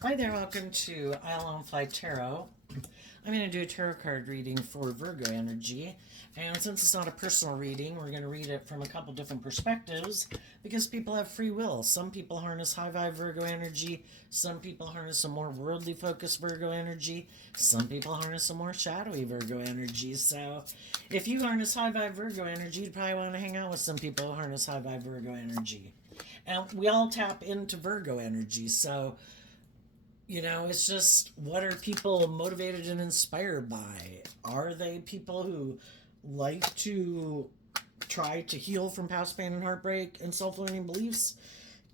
Hi there, welcome to Isle on Fly Tarot. I'm going to do a tarot card reading for Virgo energy. And since it's not a personal reading, we're going to read it from a couple different perspectives because people have free will. Some people harness high vibe Virgo energy, some people harness a more worldly focused Virgo energy, some people harness a more shadowy Virgo energy. So if you harness high vibe Virgo energy, you'd probably want to hang out with some people who harness high vibe Virgo energy. And we all tap into Virgo energy. So it's just what are people motivated and inspired by? Are they people who like to try to heal from past pain and heartbreak and self limiting beliefs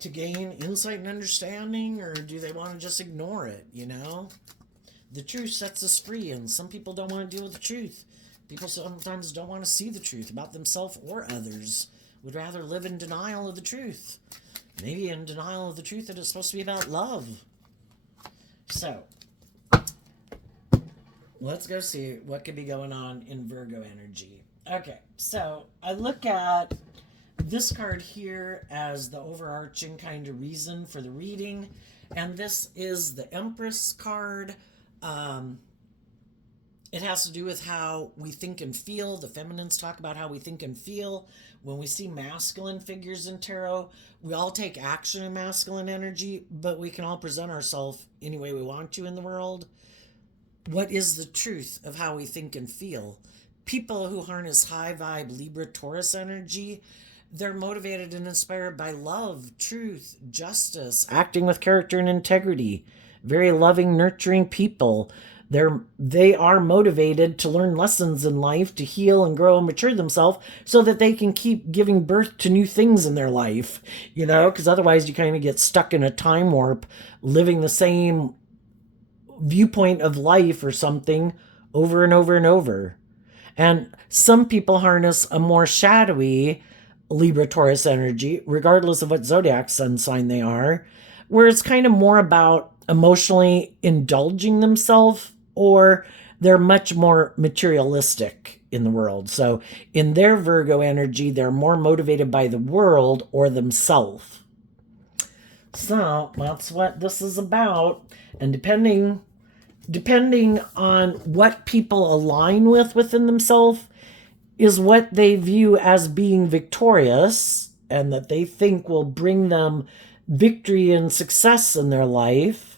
to gain insight and understanding, or do they want to just ignore it? The truth sets us free, and some people don't want to deal with the truth. People sometimes don't want to see the truth about themselves or others, would rather live in denial of the truth. Maybe in denial of the truth that it's supposed to be about love. So, let's go see what could be going on in Virgo energy. Okay, so I look at this card here as the overarching kind of reason for the reading, and this is the Empress card. It has to do with how we think and feel. The feminines talk about how we think and feel. When we see masculine figures in tarot, we all take action in masculine energy, but we can all present ourselves any way we want to in the world. What is the truth of how we think and feel? People who harness high vibe Libra Taurus energy, they're motivated and inspired by love, truth, justice, acting with character and integrity. Very loving, nurturing people. They are motivated to learn lessons in life, to heal and grow and mature themselves so that they can keep giving birth to new things in their life, because otherwise you kind of get stuck in a time warp living the same viewpoint of life or something over and over and over. And some people harness a more shadowy Libra Taurus energy, regardless of what zodiac sun sign they are, where it's kind of more about emotionally indulging themselves, or they're much more materialistic in the world. So in their Virgo energy, they're more motivated by the world or themselves. So that's what this is about. And depending on what people align with within themselves is what they view as being victorious and that they think will bring them victory and success in their life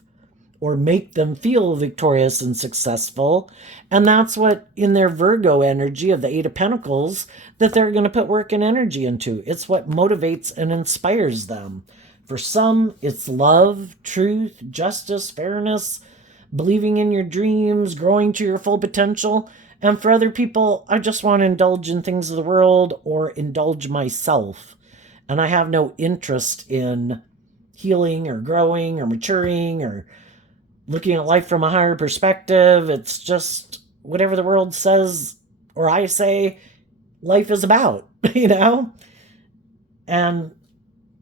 or make them feel victorious and successful. And that's what in their Virgo energy of the Eight of Pentacles that they're going to put work and energy into. It's what motivates and inspires them. For some, it's love, truth, justice, fairness, believing in your dreams, growing to your full potential. And for other people, I just want to indulge in things of the world or indulge myself. And I have no interest in healing or growing or maturing or looking at life from a higher perspective. It's just whatever the world says or I say life is about, And,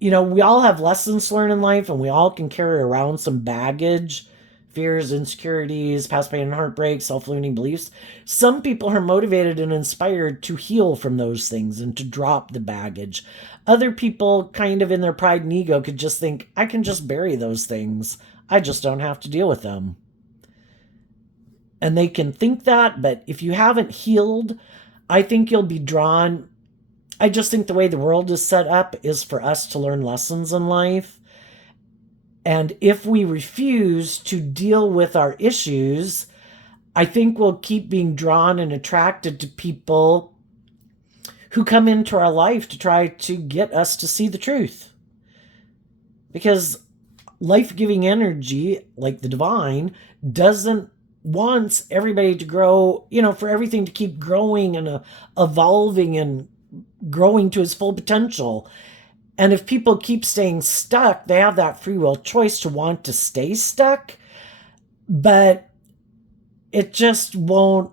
we all have lessons to learn in life, and we all can carry around some baggage, fears, insecurities, past pain and heartbreak, self-limiting beliefs. Some people are motivated and inspired to heal from those things and to drop the baggage. Other people, kind of in their pride and ego, could just think, I can just bury those things. I just don't have to deal with them. And they can think that, but if you haven't healed, I think you'll be drawn. I just think the way the world is set up is for us to learn lessons in life. And if we refuse to deal with our issues, I think we'll keep being drawn and attracted to people who come into our life to try to get us to see the truth. Because life-giving energy, like the divine, wants everybody to grow, for everything to keep growing and evolving and growing to its full potential. And if people keep staying stuck, they have that free will choice to want to stay stuck, but it just won't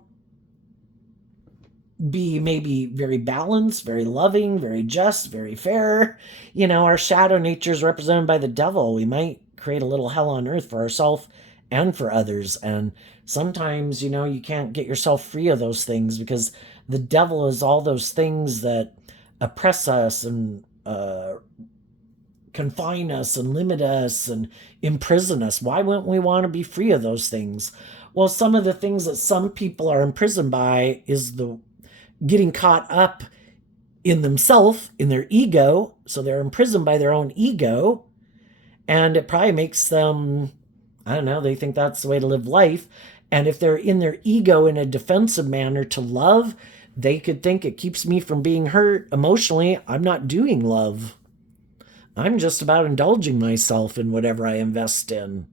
be maybe very balanced, very loving, very just, very fair. Our shadow nature is represented by the devil. We might create a little hell on earth for ourselves and for others. And sometimes, you can't get yourself free of those things because the devil is all those things that oppress us and confine us and limit us and imprison us. Why wouldn't we want to be free of those things? Well, some of the things that some people are imprisoned by is the getting caught up in themself, in their ego. So they're imprisoned by their own ego. And it probably makes them, I don't know, they think that's the way to live life. And if they're in their ego in a defensive manner to love, they could think it keeps me from being hurt emotionally. I'm not doing love. I'm just about indulging myself in whatever I invest in.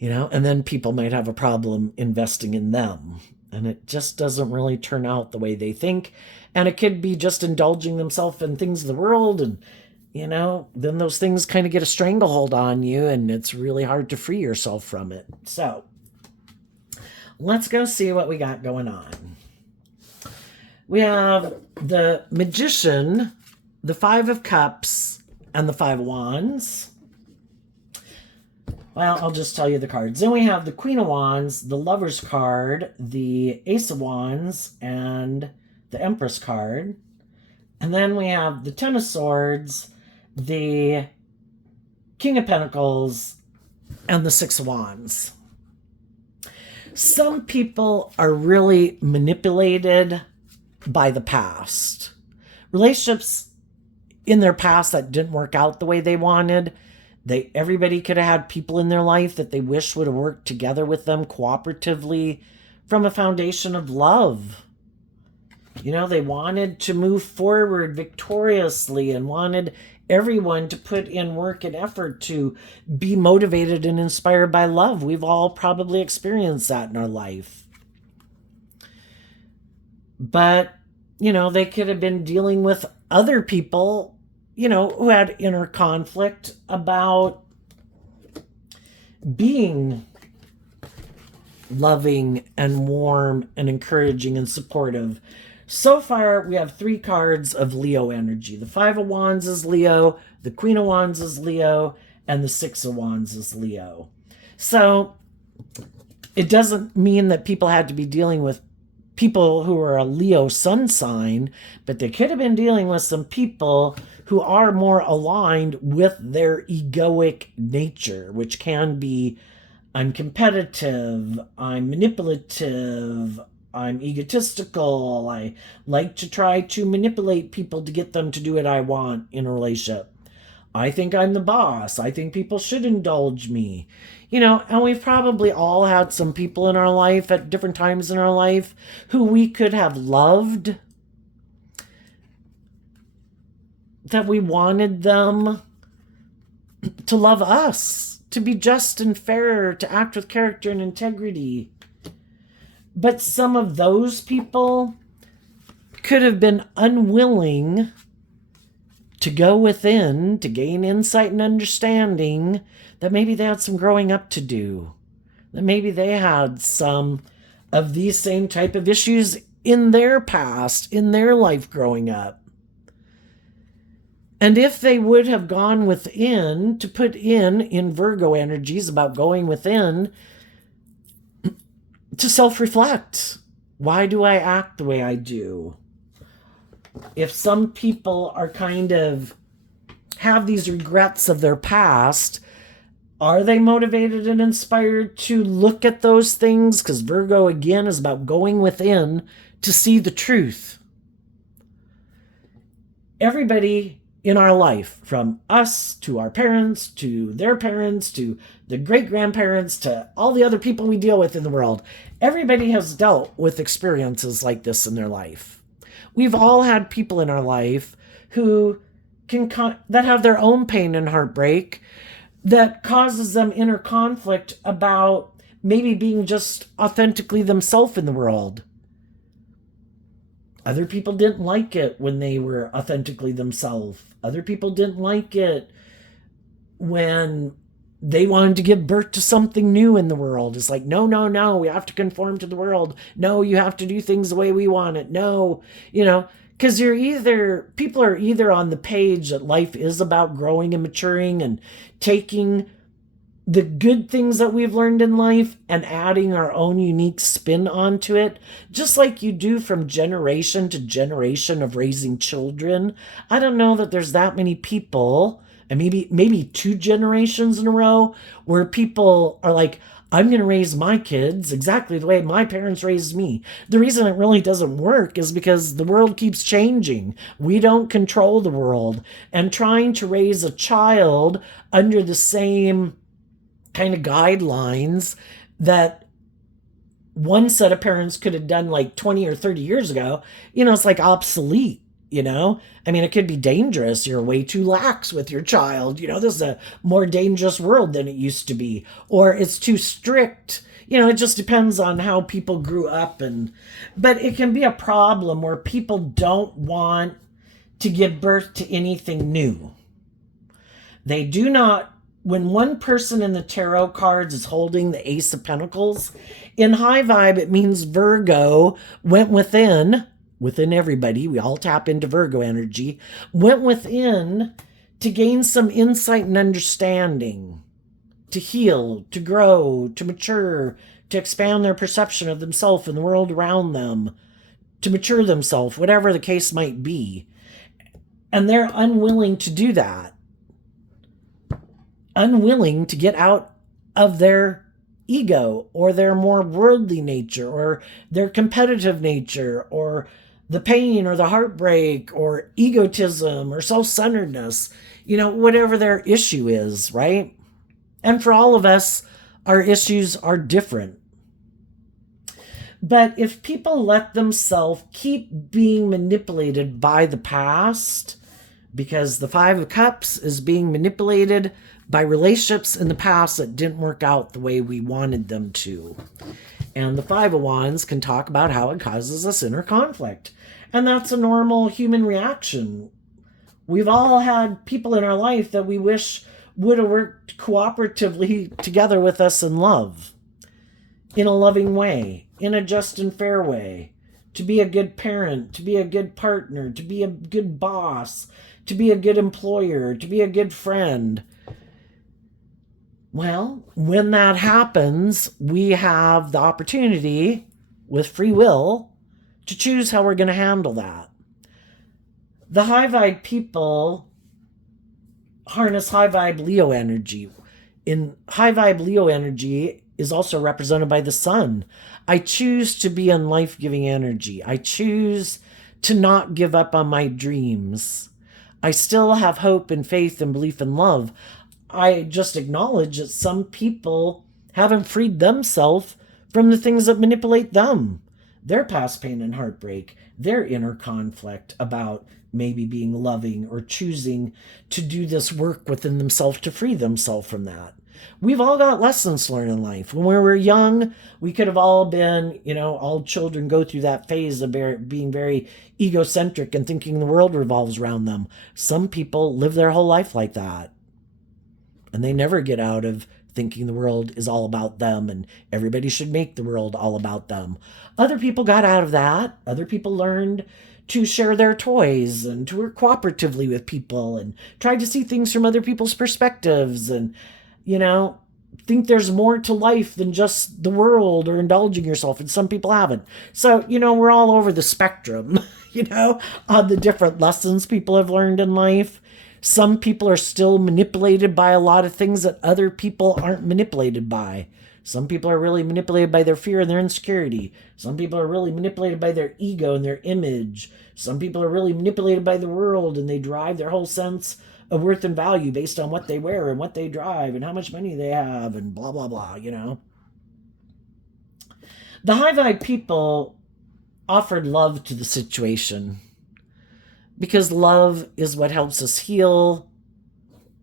And then people might have a problem investing in them. And it just doesn't really turn out the way they think. And it could be just indulging themselves in things of the world. And, then those things kind of get a stranglehold on you. And it's really hard to free yourself from it. So let's go see what we got going on. We have the Magician, the Five of Cups, and the Five of Wands. Well, I'll just tell you the cards. Then we have the Queen of Wands, the Lover's card, the Ace of Wands, and the Empress card. And then we have the Ten of Swords, the King of Pentacles, and the Six of Wands. Some people are really manipulated by the past. Relationships in their past that didn't work out the way they wanted. Everybody could have had people in their life that they wish would have worked together with them cooperatively from a foundation of love. They wanted to move forward victoriously and wanted everyone to put in work and effort to be motivated and inspired by love. We've all probably experienced that in our life. But, they could have been dealing with other people, who had inner conflict about being loving and warm and encouraging and supportive. So far, we have 3 cards of Leo energy. The Five of Wands is Leo, the Queen of Wands is Leo, and the Six of Wands is Leo. So it doesn't mean that people had to be dealing with people who are a Leo sun sign, but they could have been dealing with some people who are more aligned with their egoic nature, which can be, I'm competitive, I'm manipulative, I'm egotistical, I like to try to manipulate people to get them to do what I want in a relationship. I think I'm the boss. I think people should indulge me. And we've probably all had some people in our life at different times in our life who we could have loved, that we wanted them to love us, to be just and fair, to act with character and integrity. But some of those people could have been unwilling to go within, to gain insight and understanding that maybe they had some growing up to do, that maybe they had some of these same type of issues in their past, in their life growing up. And if they would have gone within, to put in Virgo energies about going within, to self-reflect. Why do I act the way I do? If some people are kind of have these regrets of their past, are they motivated and inspired to look at those things? Because Virgo, again, is about going within to see the truth. Everybody in our life, from us to our parents, to their parents, to the great-grandparents, to all the other people we deal with in the world, everybody has dealt with experiences like this in their life. We've all had people in our life who that have their own pain and heartbreak that causes them inner conflict about maybe being just authentically themselves in the world. Other people didn't like it when they were authentically themselves. Other people didn't like it when they wanted to give birth to something new in the world. It's like, no, we have to conform to the world. No, you have to do things the way we want it. No, because people are either on the page that life is about growing and maturing and taking the good things that we've learned in life and adding our own unique spin onto it, just like you do from generation to generation of raising children. I don't know that there's that many people, and maybe two generations in a row, where people are like, I'm going to raise my kids exactly the way my parents raised me. The reason it really doesn't work is because the world keeps changing. We don't control the world. And trying to raise a child under the same kind of guidelines that one set of parents could have done like 20 or 30 years ago, it's like obsolete. I mean, it could be dangerous. You're way too lax with your child. This is a more dangerous world than it used to be. Or it's too strict. It just depends on how people grew up. But it can be a problem where people don't want to give birth to anything new. They do not. When one person in the tarot cards is holding the Ace of Pentacles, in high vibe, it means Virgo went within everybody. We all tap into Virgo energy, went within to gain some insight and understanding, to heal, to grow, to mature, to expand their perception of themselves and the world around them, to mature themselves, whatever the case might be. And they're unwilling to do that. Unwilling to get out of their ego or their more worldly nature or their competitive nature or the pain or the heartbreak or egotism or self-centeredness, whatever their issue is, right? And for all of us, our issues are different. But if people let themselves keep being manipulated by the past, because the Five of Cups is being manipulated by relationships in the past that didn't work out the way we wanted them to. And the Five of Wands can talk about how it causes us inner conflict. And that's a normal human reaction. We've all had people in our life that we wish would have worked cooperatively together with us in love, in a loving way, in a just and fair way, to be a good parent, to be a good partner, to be a good boss, to be a good employer, to be a good friend. Well, when that happens, we have the opportunity with free will to choose how we're going to handle that. The high vibe people harness high vibe Leo energy. In high vibe Leo energy is also represented by the sun. I choose to be in life-giving energy. I choose to not give up on my dreams. I still have hope and faith and belief and love. I just acknowledge that some people haven't freed themselves from the things that manipulate them. Their past pain and heartbreak, their inner conflict about maybe being loving or choosing to do this work within themselves to free themselves from that. We've all got lessons to learn in life. When we were young, we could have all been, all children go through that phase of being very egocentric and thinking the world revolves around them. Some people live their whole life like that. And they never get out of thinking the world is all about them and everybody should make the world all about them. Other people got out of that. Other people learned to share their toys and to work cooperatively with people and try to see things from other people's perspectives and, think there's more to life than just the world or indulging yourself. And some people haven't. So, we're all over the spectrum, on the different lessons people have learned in life. Some people are still manipulated by a lot of things that other people aren't manipulated by. Some people are really manipulated by their fear and their insecurity. Some people are really manipulated by their ego and their image. Some people are really manipulated by the world and they drive their whole sense of worth and value based on what they wear and what they drive and how much money they have and blah, blah, blah, The high vibe people offered love to the situation because love is what helps us heal.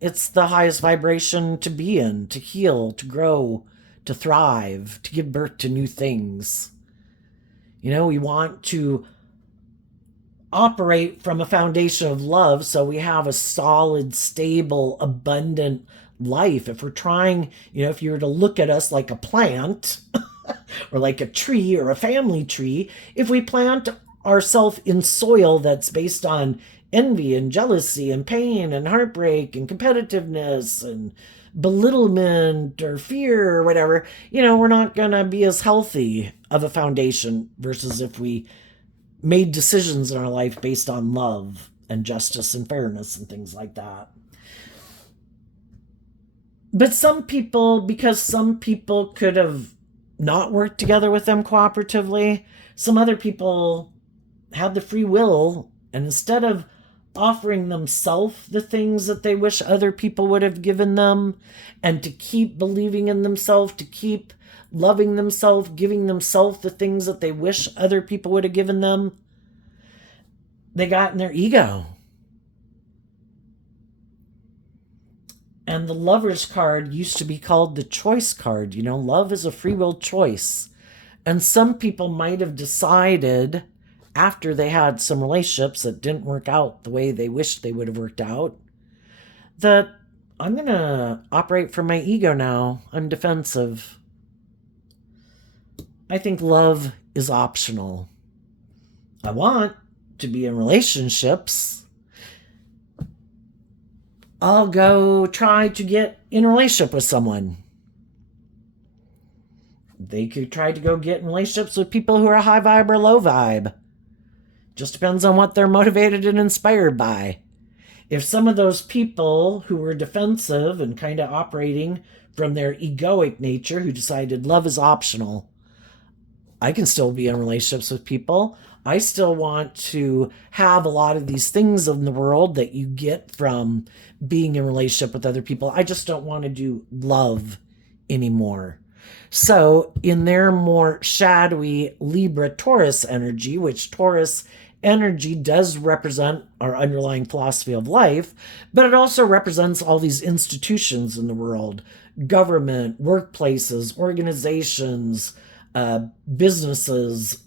It's the highest vibration to be in, to heal, to grow, to thrive, to give birth to new things. We want to operate from a foundation of love so we have a solid, stable, abundant life. If we're trying, if you were to look at us like a plant or like a tree or a family tree, if we plant ourselves in soil that's based on envy and jealousy and pain and heartbreak and competitiveness and belittlement or fear or whatever, we're not going to be as healthy of a foundation versus if we made decisions in our life based on love and justice and fairness and things like that. But some people, because some people could have not worked together with them cooperatively, some other people had the free will, and instead of offering themselves the things that they wish other people would have given them, and to keep believing in themselves, to keep loving themselves, giving themselves the things that they wish other people would have given them, they got in their ego. And the Lover's card used to be called the choice card. Love is a free will choice. And some people might have decided after they had some relationships that didn't work out the way they wished they would have worked out, that I'm going to operate from my ego now. I'm defensive. I think love is optional. I want to be in relationships. I'll go try to get in a relationship with someone. They could try to go get in relationships with people who are high vibe or low vibe. Just depends on what they're motivated and inspired by. If some of those people who were defensive and kind of operating from their egoic nature, who decided love is optional, I can still be in relationships with people. I still want to have a lot of these things in the world that you get from being in a relationship with other people. I just don't want to do love anymore. So in their more shadowy Libra-Taurus energy, which Taurus energy does represent our underlying philosophy of life, but it also represents all these institutions in the world, government, workplaces, organizations, businesses,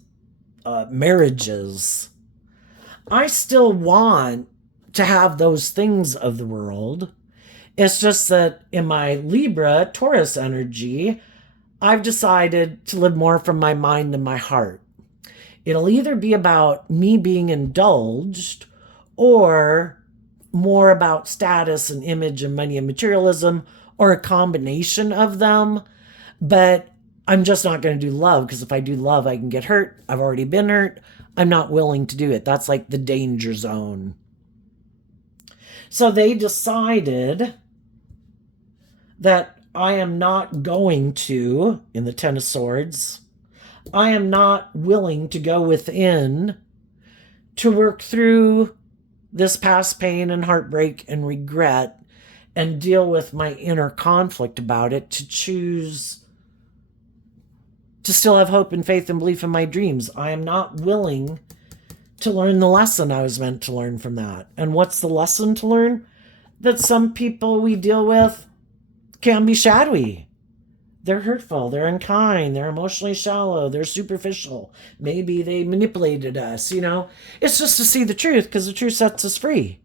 marriages. I still want to have those things of the world. It's just that in my Libra Taurus energy, I've decided to live more from my mind and my heart. It'll either be about me being indulged or more about status and image and money and materialism, or a combination of them. But I'm just not going to do love, because if I do love, I can get hurt. I've already been hurt. I'm not willing to do it. That's like the danger zone. So they decided that I am not going to, in the Ten of Swords, I am not willing to go within to work through this past pain and heartbreak and regret and deal with my inner conflict about it, to choose to still have hope and faith and belief in my dreams. I am not willing to learn the lesson I was meant to learn from that. And what's the lesson to learn? That some people we deal with can be shadowy. They're hurtful, they're unkind, they're emotionally shallow, they're superficial. Maybe they manipulated us, It's just to see the truth, because the truth sets us free.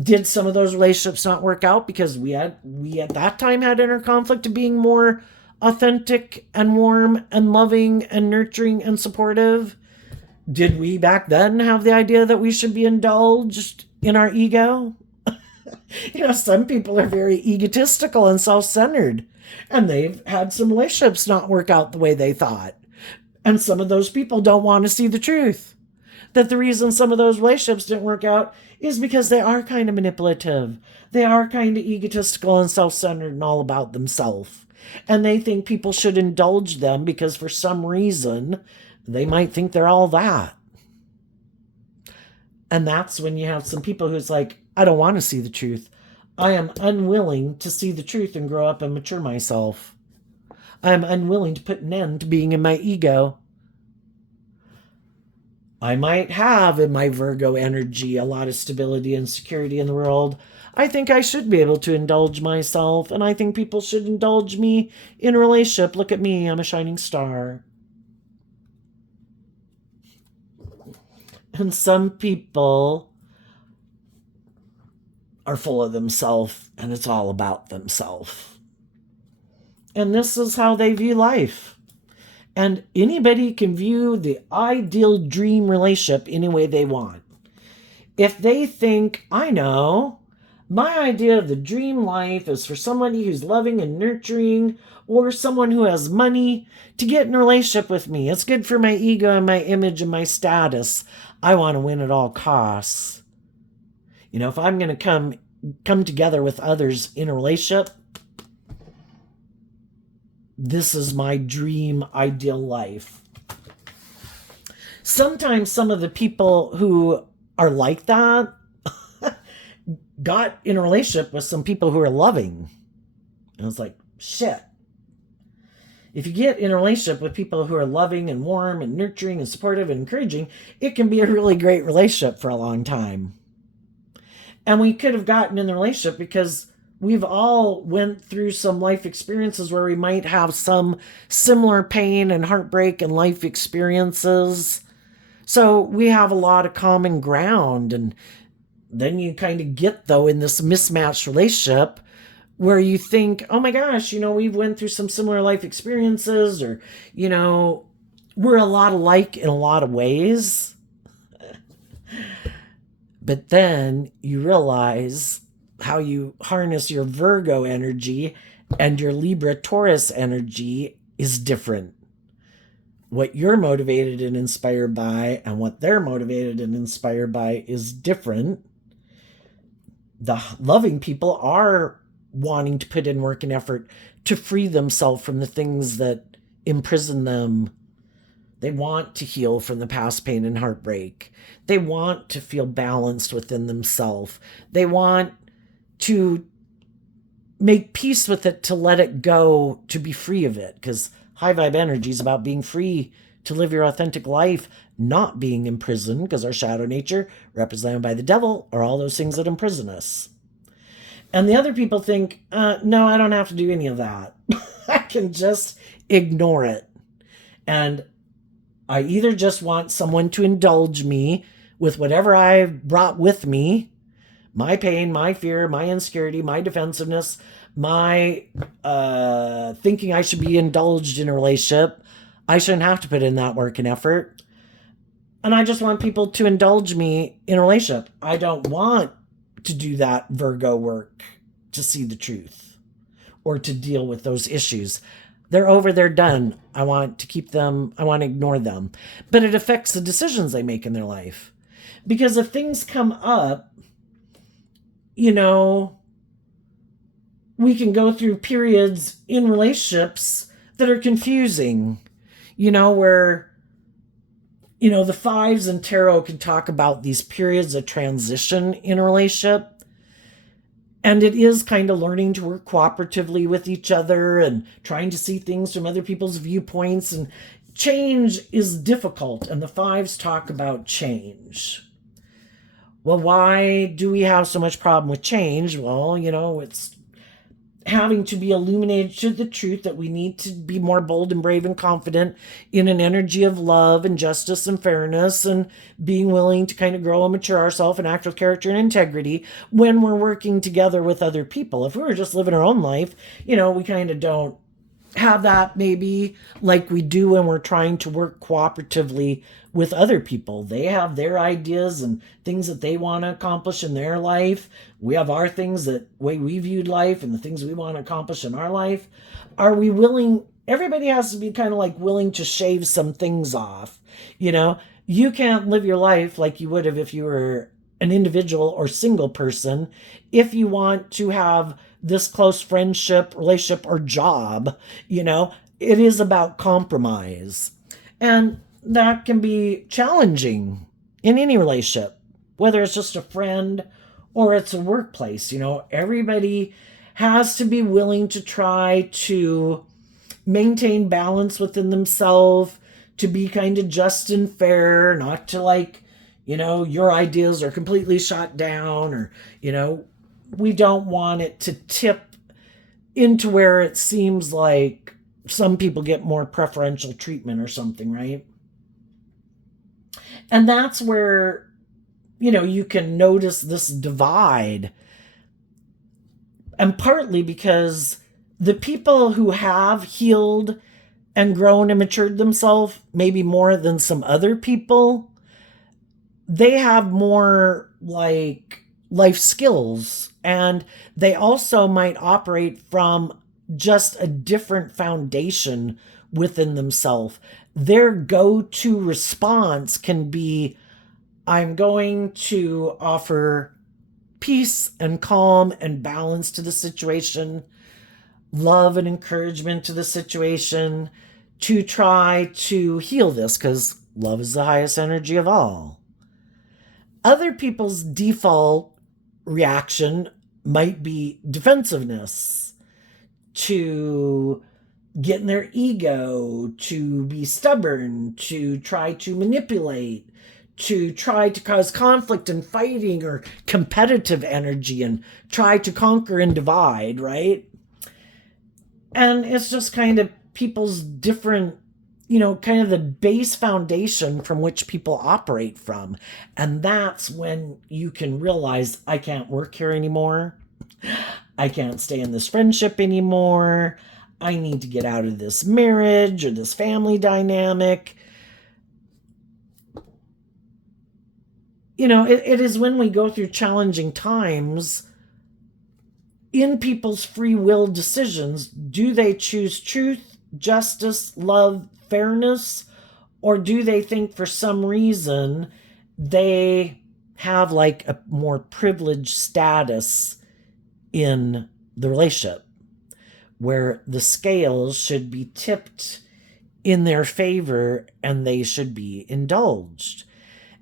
Did some of those relationships not work out because we at that time had inner conflict of being more authentic and warm and loving and nurturing and supportive? Did we back then have the idea that we should be indulged in our ego? Some people are very egotistical and self-centered, and they've had some relationships not work out the way they thought. And some of those people don't want to see the truth, that the reason some of those relationships didn't work out is because they are kind of manipulative. They are kind of egotistical and self-centered and all about themselves. And they think people should indulge them because for some reason they might think they're all that. And that's when you have some people who's like, I don't want to see the truth. I am unwilling to see the truth and grow up and mature myself. I am unwilling to put an end to being in my ego. I might have in my Virgo energy a lot of stability and security in the world. I think I should be able to indulge myself, and I think people should indulge me in a relationship. Look at me, I'm a shining star. And some people are full of themselves, and it's all about themselves. And this is how they view life. And anybody can view the ideal dream relationship any way they want. if they think, I know, my idea of the dream life is for somebody who's loving and nurturing, or someone who has money to get in a relationship with me. It's good for my ego and my image and my status. I want to win at all costs. You know, if I'm going to come together with others in a relationship, this is my dream ideal life. Sometimes some of the people who are like that got in a relationship with some people who are loving. And it's like, shit. If you get in a relationship with people who are loving and warm and nurturing and supportive and encouraging, it can be a really great relationship for a long time. And we could have gotten in the relationship because we've all went through some life experiences where we might have some similar pain and heartbreak and life experiences. So we have a lot of common ground. And then you kind of get, though, in this mismatched relationship where you think, oh my gosh, you know, we've went through some similar life experiences, or, you know, we're a lot alike in a lot of ways. But then you realize how you harness your Virgo energy and your Libra Taurus energy is different. What you're motivated and inspired by and what they're motivated and inspired by is different. The loving people are wanting to put in work and effort to free themselves from the things that imprison them. They want to heal from the past pain and heartbreak. They want to feel balanced within themselves. They want to make peace with it, to let it go, to be free of it. Because high vibe energy is about being free to live your authentic life, not being imprisoned, because our shadow nature, represented by the devil, are all those things that imprison us. And the other people think, no, I don't have to do any of that. I can just ignore it. And I either just want someone to indulge me with whatever I've brought with me, my pain, my fear, my insecurity, my defensiveness, my thinking I should be indulged in a relationship. I shouldn't have to put in that work and effort. And I just want people to indulge me in a relationship. I don't want to do that Virgo work to see the truth or to deal with those issues. They're over, they're done. I want to keep them, I want to ignore them. But it affects the decisions they make in their life. Because if things come up, you know, we can go through periods in relationships that are confusing, you know, where, you know, the fives in tarot can talk about these periods of transition in a relationship. And it is kind of learning to work cooperatively with each other and trying to see things from other people's viewpoints. And change is difficult. And the fives talk about change. Well, why do we have so much problem with change? Well, you know, it's having to be illuminated to the truth that we need to be more bold and brave and confident in an energy of love and justice and fairness, and being willing to kind of grow and mature ourselves and act with character and integrity when we're working together with other people. If we were just living our own life, you know, we kind of don't have that maybe like we do when we're trying to work cooperatively with other people. They have their ideas and things that they want to accomplish in their life. We have our things, that way we viewed life and the things we want to accomplish in our life. Are we willing? Everybody has to be kind of like willing to shave some things off. You know, you can't live your life like you would have if you were an individual or single person. If you want to have this close friendship, relationship, or job, you know, it is about compromise. And that can be challenging in any relationship, whether it's just a friend or it's a workplace. You know, everybody has to be willing to try to maintain balance within themselves, to be kind of just and fair, not to like, you know, your ideas are completely shot down, or, you know, we don't want it to tip into where it seems like some people get more preferential treatment or something, right? And that's where, you know, you can notice this divide. And partly because the people who have healed and grown and matured themselves, maybe more than some other people, they have more like life skills, and they also might operate from just a different foundation within themselves. Their go-to response can be, I'm going to offer peace and calm and balance to the situation, love and encouragement to the situation, to try to heal this, because love is the highest energy of all. Other people's default reaction might be defensiveness, to get in their ego, to be stubborn, to try to manipulate, to try to cause conflict and fighting or competitive energy and try to conquer and divide, right? And it's just kind of people's different, kind of the base foundation from which people operate from. And that's when you can realize, I can't work here anymore. I can't stay in this friendship anymore. I need to get out of this marriage or this family dynamic. It is when we go through challenging times in people's free will decisions. Do they choose truth, justice, love, fairness? Or do they think for some reason they have like a more privileged status in the relationship, where the scales should be tipped in their favor and they should be indulged?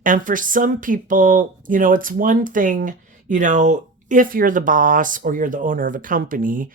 And for some people, it's one thing, if you're the boss or you're the owner of a company,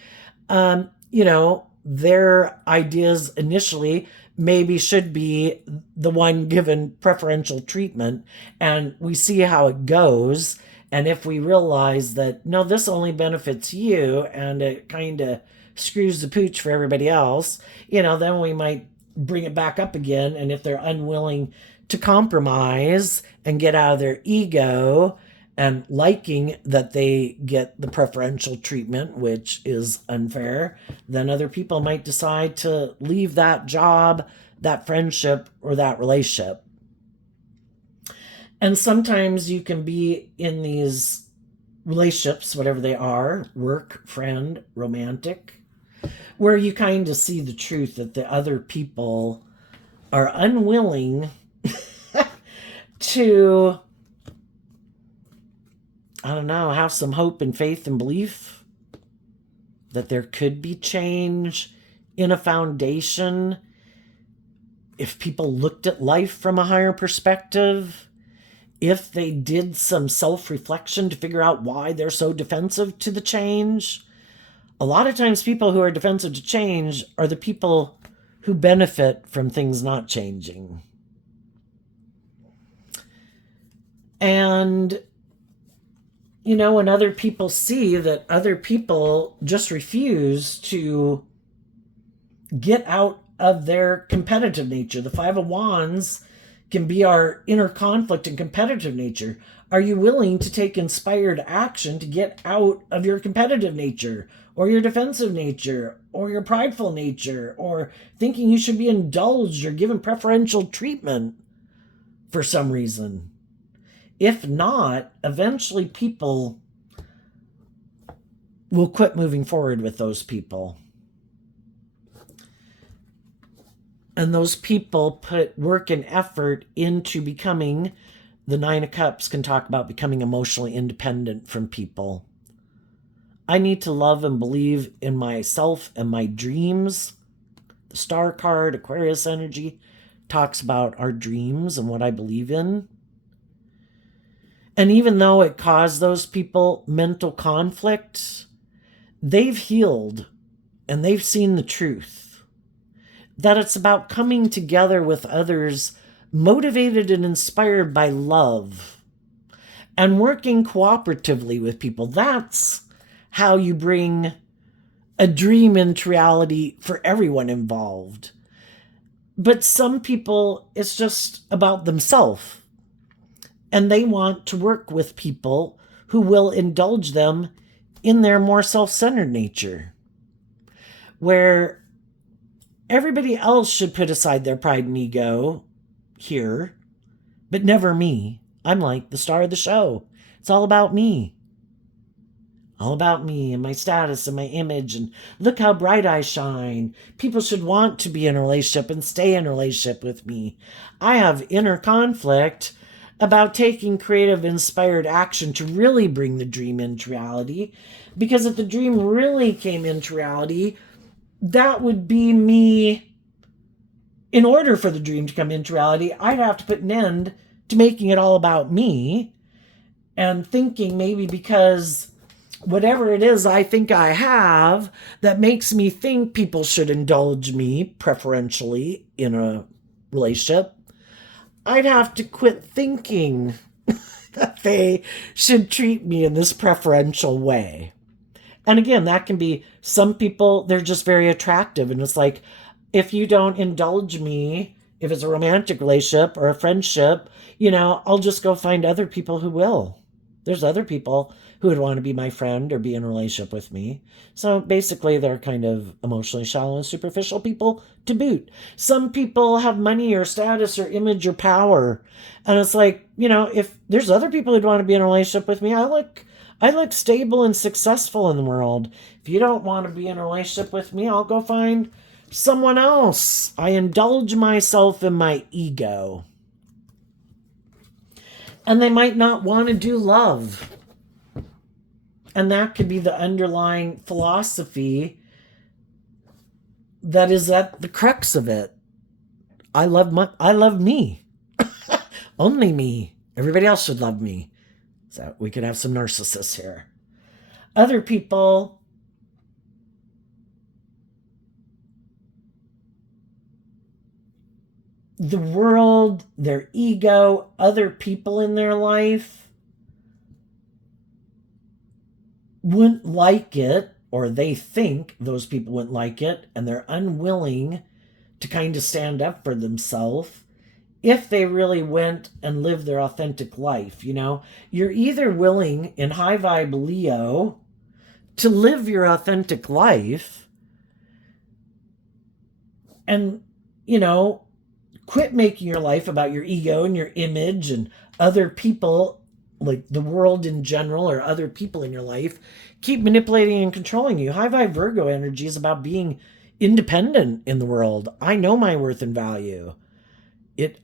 their ideas initially maybe should be the one given preferential treatment. And we see how it goes. And if we realize that, no, this only benefits you and it kind of screws the pooch for everybody else, then we might bring it back up again. And if they're unwilling to compromise and get out of their ego and liking that they get the preferential treatment, which is unfair, then other people might decide to leave that job, that friendship, or that relationship. And sometimes you can be in these relationships, whatever they are, work, friend, romantic, where you kind of see the truth that the other people are unwilling to, have some hope and faith and belief that there could be change in a foundation if people looked at life from a higher perspective, if they did some self-reflection to figure out why they're so defensive to the change. A lot of times people who are defensive to change are the people who benefit from things not changing. And, when other people see that other people just refuse to get out of their competitive nature. The Five of Wands can be our inner conflict and competitive nature. Are you willing to take inspired action to get out of your competitive nature, or your defensive nature, or your prideful nature, or thinking you should be indulged or given preferential treatment for some reason? If not, eventually people will quit moving forward with those people. And those people put work and effort into becoming, the Nine of Cups can talk about becoming emotionally independent from people. I need to love and believe in myself and my dreams. The Star card, Aquarius energy, talks about our dreams and what I believe in. And even though it caused those people mental conflict, they've healed and they've seen the truth. That it's about coming together with others, motivated and inspired by love, and working cooperatively with people. That's how you bring a dream into reality for everyone involved. But some people, it's just about themselves. And they want to work with people who will indulge them in their more self-centered nature, where everybody else should put aside their pride and ego here, but never me. I'm like the star of the show. It's all about me. All about me and my status and my image, and look how bright I shine. People should want to be in a relationship and stay in a relationship with me. I have inner conflict about taking creative, inspired action to really bring the dream into reality. Because if the dream really came into reality, that would be me. In order for the dream to come into reality, I'd have to put an end to making it all about me and thinking maybe because whatever it is I think I have that makes me think people should indulge me preferentially in a relationship, I'd have to quit thinking that they should treat me in this preferential way. And again, that can be some people, they're just very attractive. And it's like, if you don't indulge me, if it's a romantic relationship or a friendship, I'll just go find other people who will. There's other people who would want to be my friend or be in a relationship with me. So basically, they're kind of emotionally shallow and superficial people to boot. Some people have money or status or image or power. And it's like, if there's other people who'd want to be in a relationship with me, I look stable and successful in the world. If you don't want to be in a relationship with me, I'll go find someone else. I indulge myself in my ego. And they might not want to do love. And that could be the underlying philosophy that is at the crux of it. I love me. Only me. Everybody else should love me. So we could have some narcissists here. Other people, the world, their ego, other people in their life wouldn't like it, or they think those people wouldn't like it, and they're unwilling to kind of stand up for themselves if they really went and lived their authentic life. You're either willing in high vibe Leo to live your authentic life and, quit making your life about your ego and your image and other people, like the world in general or other people in your life, keep manipulating and controlling you. High vibe Virgo energy is about being independent in the world. I know my worth and value.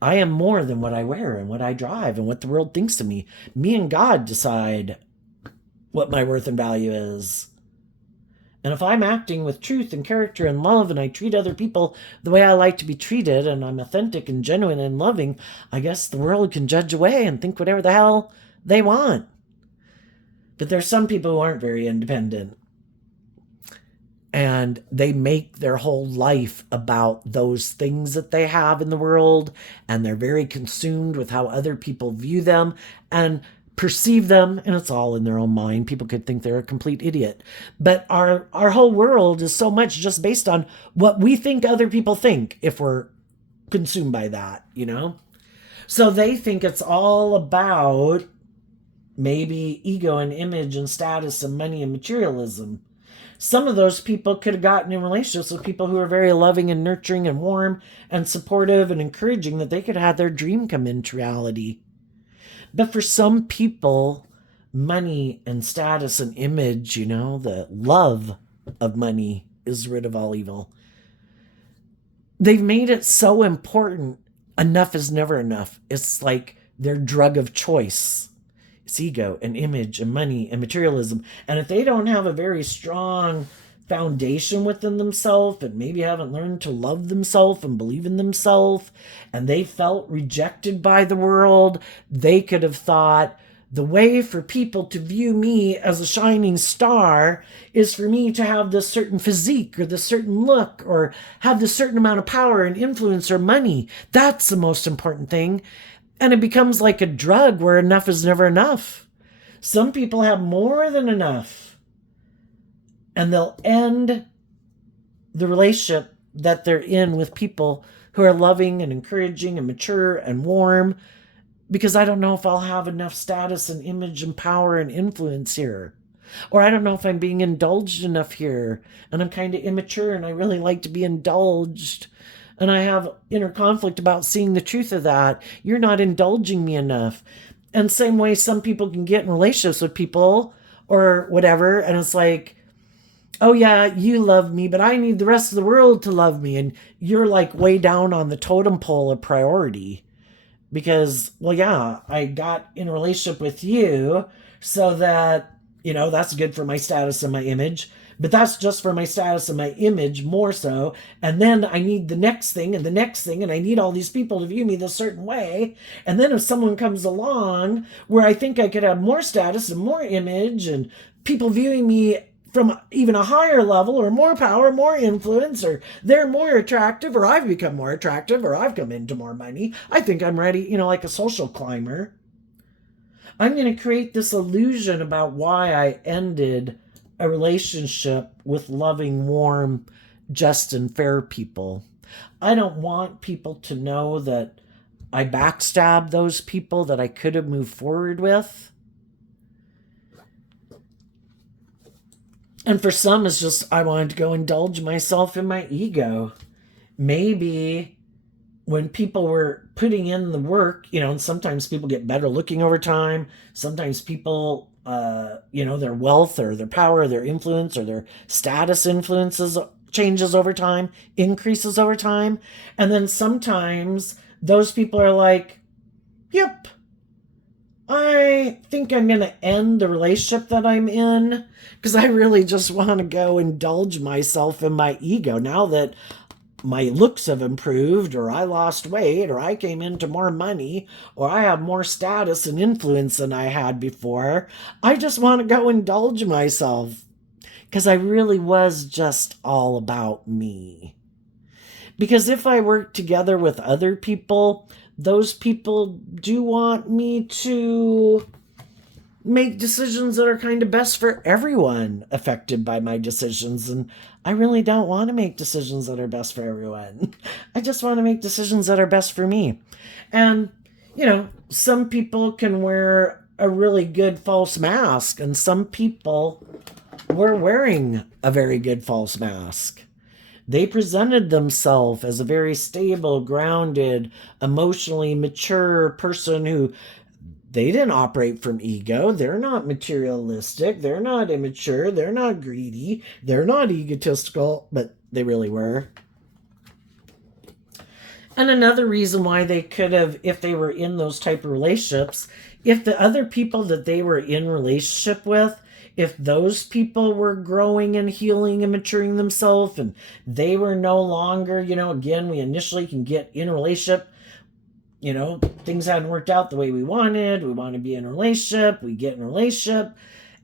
I am more than what I wear and what I drive and what the world thinks of me. Me and God decide what my worth and value is. And if I'm acting with truth and character and love, and I treat other people the way I like to be treated, and I'm authentic and genuine and loving, I guess the world can judge away and think whatever the hell they want. But there's some people who aren't very independent. And they make their whole life about those things that they have in the world. And they're very consumed with how other people view them and perceive them. And it's all in their own mind. People could think they're a complete idiot. But our whole world is so much just based on what we think other people think if we're consumed by that, So they think it's all about maybe ego and image and status and money and materialism. Some of those people could have gotten in relationships with people who are very loving and nurturing and warm and supportive and encouraging, that they could have their dream come into reality. But for some people, money and status and image, the love of money is rid of all evil. They've made it so important. Enough is never enough. It's like their drug of choice. It's ego and image and money and materialism. And if they don't have a very strong foundation within themselves and maybe haven't learned to love themselves and believe in themselves, and they felt rejected by the world, they could have thought the way for people to view me as a shining star is for me to have this certain physique or this certain look or have this certain amount of power and influence or money. That's the most important thing. And it becomes like a drug where enough is never enough. Some people have more than enough. And they'll end the relationship that they're in with people who are loving and encouraging and mature and warm, because I don't know if I'll have enough status and image and power and influence here. Or I don't know if I'm being indulged enough here. And I'm kind of immature and I really like to be indulged. And I have inner conflict about seeing the truth of that. You're not indulging me enough. And same way some people can get in relationships with people or whatever, and it's like, oh yeah, you love me, but I need the rest of the world to love me. And you're like way down on the totem pole of priority because, well, yeah, I got in a relationship with you so that, that's good for my status and my image. But that's just for my status and my image more so. And then I need the next thing and the next thing, and I need all these people to view me this certain way. And then if someone comes along where I think I could have more status and more image and people viewing me from even a higher level or more power, more influence, or they're more attractive, or I've become more attractive, or I've come into more money, I think I'm ready, like a social climber. I'm going to create this illusion about why I ended a relationship with loving, warm, just, and fair people. I don't want people to know that I backstabbed those people that I could have moved forward with. And for some, it's just I wanted to go indulge myself in my ego. Maybe when people were putting in the work, and sometimes people get better looking over time. Sometimes people, their wealth or their power, or their influence or their status influences changes over time, increases over time. And then sometimes those people are like, yep, I think I'm going to end the relationship that I'm in because I really just want to go indulge myself in my ego now that my looks have improved, or I lost weight, or I came into more money, or I have more status and influence than I had before. I just want to go indulge myself because I really was just all about me. Because if I work together with other people, those people do want me to make decisions that are kind of best for everyone affected by my decisions. And I really don't want to make decisions that are best for everyone. I just want to make decisions that are best for me. And, some people can wear a really good false mask, and some people were wearing a very good false mask. They presented themselves as a very stable, grounded, emotionally mature person who they didn't operate from ego. They're not materialistic. They're not immature. They're not greedy. They're not egotistical, but they really were. And another reason why they could have, if they were in those type of relationships, if the other people that they were in relationship with, if those people were growing and healing and maturing themselves and they were no longer, again, we initially can get in a relationship, things hadn't worked out the way we wanted. We want to be in a relationship. We get in a relationship.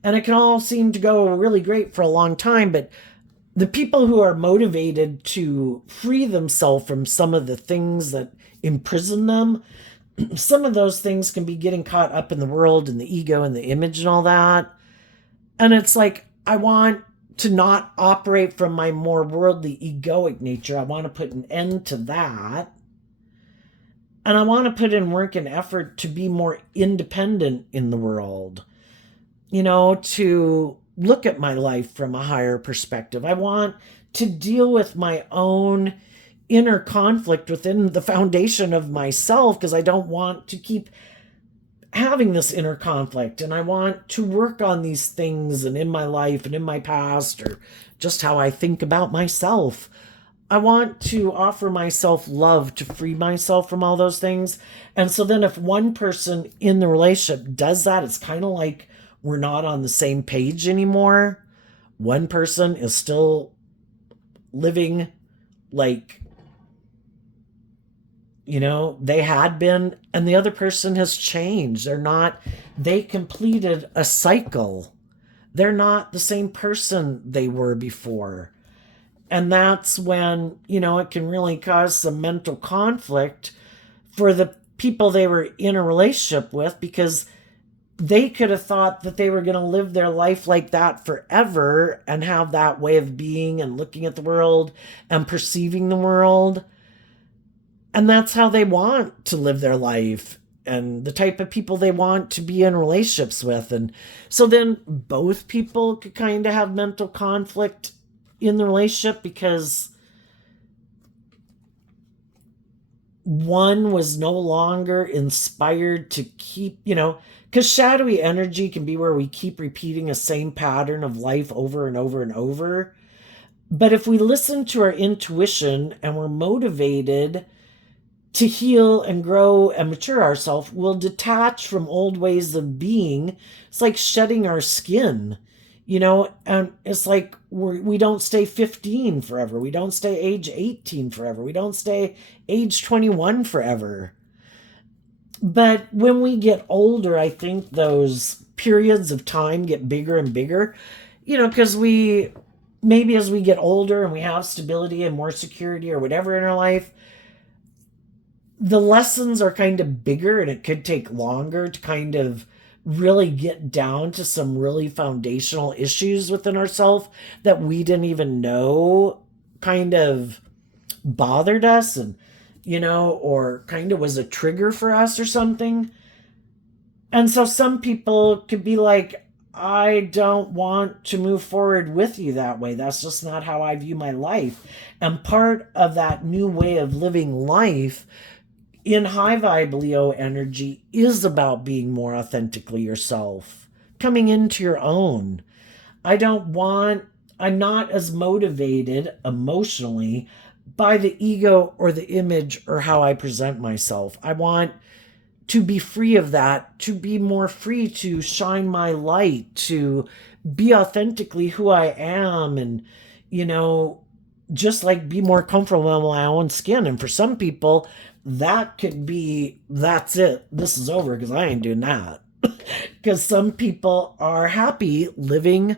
And it can all seem to go really great for a long time. But the people who are motivated to free themselves from some of the things that imprison them, some of those things can be getting caught up in the world and the ego and the image and all that. And it's like, I want to not operate from my more worldly egoic nature. I want to put an end to that. And I want to put in work and effort to be more independent in the world, to look at my life from a higher perspective. I want to deal with my own inner conflict within the foundation of myself because I don't want to keep having this inner conflict. And I want to work on these things and in my life and in my past or just how I think about myself. I want to offer myself love to free myself from all those things. And so then if one person in the relationship does that, it's kind of like we're not on the same page anymore. One person is still living like, they had been, and the other person has changed. They completed a cycle. They're not the same person they were before. And that's when, it can really cause some mental conflict for the people they were in a relationship with because they could have thought that they were going to live their life like that forever and have that way of being and looking at the world and perceiving the world. And that's how they want to live their life and the type of people they want to be in relationships with. And so then both people could kind of have mental conflict in the relationship because one was no longer inspired to keep, because shadowy energy can be where we keep repeating a same pattern of life over and over and over. But if we listen to our intuition and we're motivated to heal and grow and mature ourselves, we'll detach from old ways of being. It's like shedding our skin, and it's like we don't stay 15 forever. We don't stay age 18 forever. We don't stay age 21 forever. But when we get older, I think those periods of time get bigger and bigger, because maybe as we get older and we have stability and more security or whatever in our life, the lessons are kind of bigger and it could take longer to kind of really get down to some really foundational issues within ourselves that we didn't even know kind of bothered us, and or kind of was a trigger for us or something. And so some people could be like, I don't want to move forward with you that way. That's just not how I view my life. And part of that new way of living life in high vibe Leo energy is about being more authentically yourself, coming into your own. I'm not as motivated emotionally by the ego or the image or how I present myself. I want to be free of that, to be more free to shine my light, to be authentically who I am, and, just like be more comfortable in my own skin. And for some people, that could be, that's it. This is over because I ain't doing that. Because some people are happy living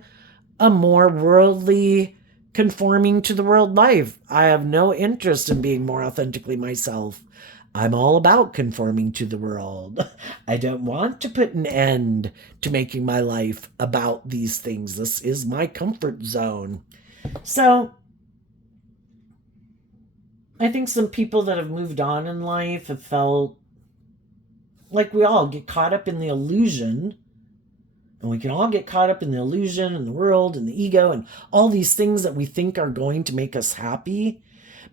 a more worldly, conforming to the world life. I have no interest in being more authentically myself. I'm all about conforming to the world. I don't want to put an end to making my life about these things. This is my comfort zone. So I think some people that have moved on in life have felt like we all get caught up in the illusion. And we can all get caught up in the illusion and the world and the ego and all these things that we think are going to make us happy.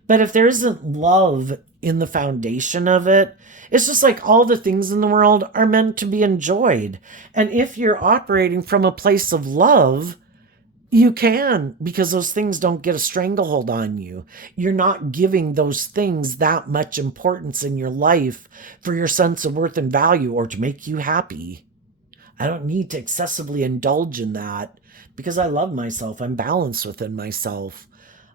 But if there isn't love in the foundation of it, it's just like all the things in the world are meant to be enjoyed. And if you're operating from a place of love, you can, because those things don't get a stranglehold on you. You're not giving those things that much importance in your life for your sense of worth and value or to make you happy. I don't need to excessively indulge in that because I love myself. I'm balanced within myself.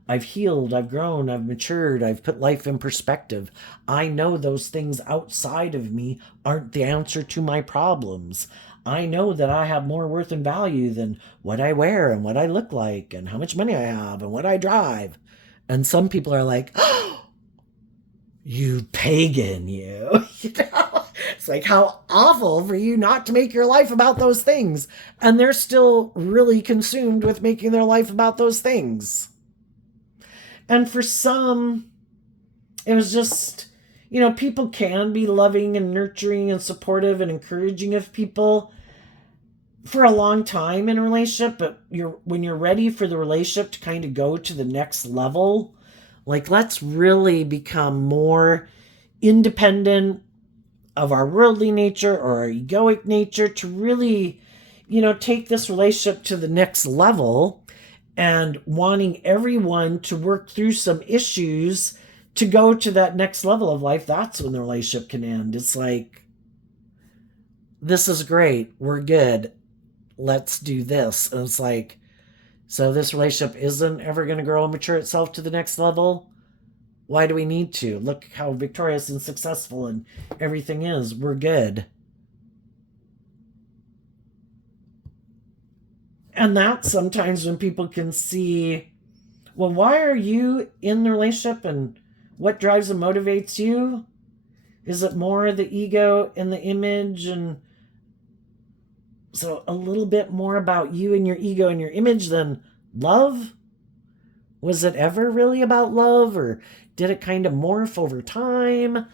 I've healed, I've grown, I've matured, I've put life in perspective. I know those things outside of me aren't the answer to my problems. I know that I have more worth and value than what I wear and what I look like and how much money I have and what I drive. And some people are like, oh, you pagan, you. It's like, how awful for you not to make your life about those things. And they're still really consumed with making their life about those things. And for some, it was just, people can be loving and nurturing and supportive and encouraging of people for a long time in a relationship. But when you're ready for the relationship to kind of go to the next level, like, let's really become more independent of our worldly nature or our egoic nature to really, take this relationship to the next level, and wanting everyone to work through some issues to go to that next level of life. That's when the relationship can end. It's like, this is great. We're good. Let's do this. And it's like, so this relationship isn't ever going to grow and mature itself to the next level? Why do we need to? Look how victorious and successful and everything is. We're good. And that's sometimes when people can see, well, why are you in the relationship and what drives and motivates you? Is it more the ego and the image? And so a little bit more about you and your ego and your image than love? Was it ever really about love, or did it kind of morph over time?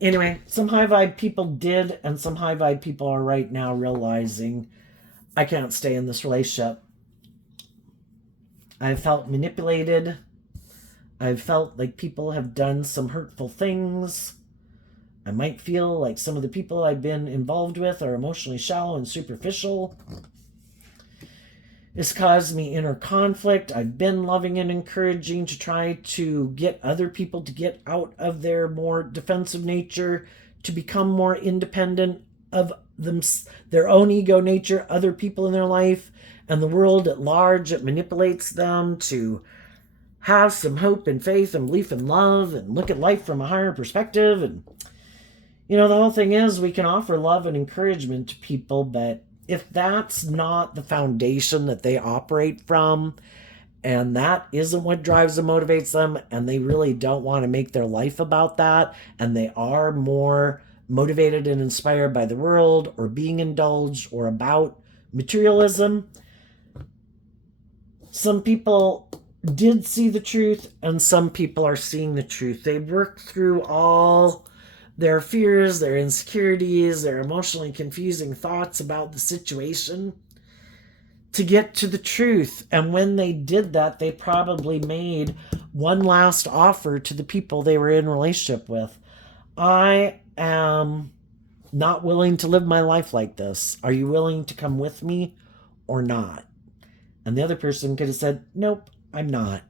Anyway, some high vibe people did, and some high vibe people are right now realizing, I can't stay in this relationship. I felt manipulated. I've felt like people have done some hurtful things. I might feel like some of the people I've been involved with are emotionally shallow and superficial. It's caused me inner conflict. I've been loving and encouraging to try to get other people to get out of their more defensive nature, to become more independent of them, their own ego nature, other people in their life, and the world at large. It manipulates them to have some hope and faith and belief and love and look at life from a higher perspective. And, the whole thing is we can offer love and encouragement to people, but if that's not the foundation that they operate from, and that isn't what drives and motivates them, and they really don't want to make their life about that, and they are more motivated and inspired by the world or being indulged or about materialism, some people did see the truth and some people are seeing the truth. They worked through all their fears, their insecurities, their emotionally confusing thoughts about the situation to get to the truth. And when they did that, they probably made one last offer to the people they were in relationship with. I am not willing to live my life like this. Are you willing to come with me or not? And the other person could have said, nope, I'm not.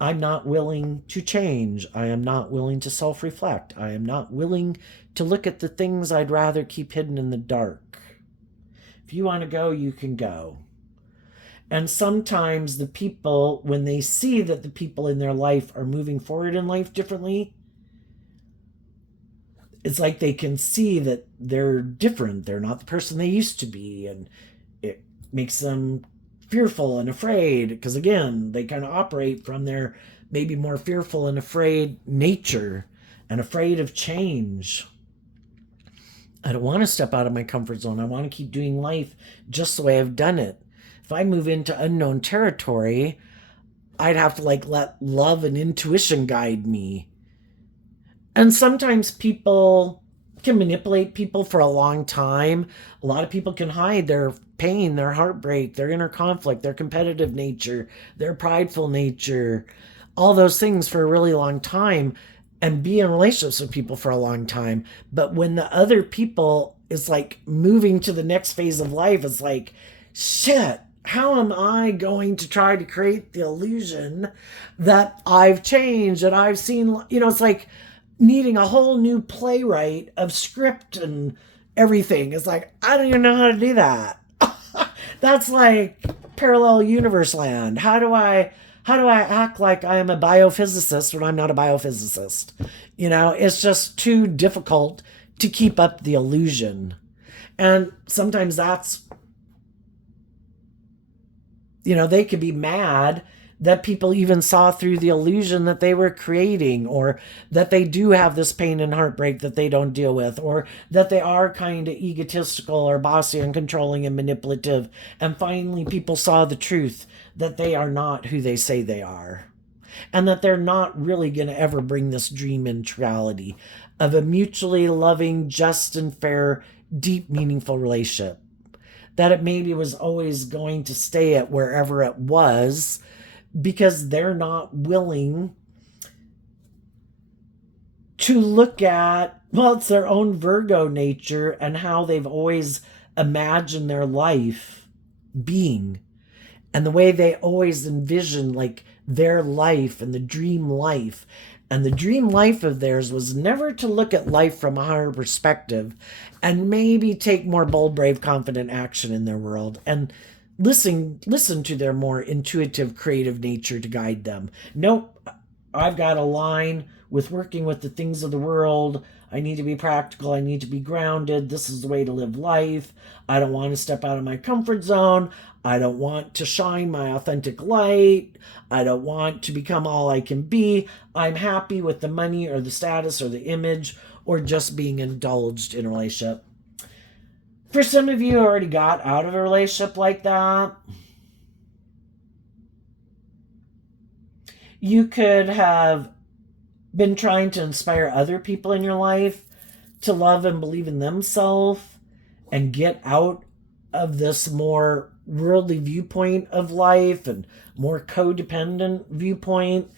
I'm not willing to change. I am not willing to self-reflect. I am not willing to look at the things I'd rather keep hidden in the dark. If you want to go, you can go. And sometimes the people, when they see that the people in their life are moving forward in life differently, it's like they can see that they're different. They're not the person they used to be. And it makes them fearful and afraid, because again, they kind of operate from their maybe more fearful and afraid nature and afraid of change. I don't want to step out of my comfort zone. I want to keep doing life just the way I've done it. If I move into unknown territory, I'd have to let love and intuition guide me. And sometimes people can manipulate people for a long time. A lot of people can hide their pain, their heartbreak, their inner conflict, their competitive nature, their prideful nature, all those things for a really long time and be in relationships with people for a long time. But when the other people is moving to the next phase of life, it's like, shit, how am I going to try to create the illusion that I've changed, that I've seen, it's like needing a whole new playwright of script and everything. It's like, I don't even know how to do that. That's like parallel universe land. How do I act like I am a biophysicist when I'm not a biophysicist? It's just too difficult to keep up the illusion. And sometimes that's, they could be mad that people even saw through the illusion that they were creating, or that they do have this pain and heartbreak that they don't deal with, or that they are kind of egotistical or bossy and controlling and manipulative. And finally, people saw the truth that they are not who they say they are, and that they're not really going to ever bring this dream into reality of a mutually loving, just and fair, deep, meaningful relationship. That it maybe was always going to stay at wherever it was, because they're not willing to look at, it's their own Virgo nature and how they've always imagined their life being, and the way they always envision their life and the dream life. And the dream life of theirs was never to look at life from a higher perspective and maybe take more bold, brave, confident action in their world and listen to their more intuitive, creative nature to guide them. Nope, I've got a line with working with the things of the world. I need to be practical. I need to be grounded. This is the way to live life. I don't want to step out of my comfort zone. I don't want to shine my authentic light. I don't want to become all I can be. I'm happy with the money or the status or the image or just being indulged in a relationship. For some of you who already got out of a relationship like that, you could have been trying to inspire other people in your life to love and believe in themselves and get out of this more worldly viewpoint of life and more codependent viewpoint,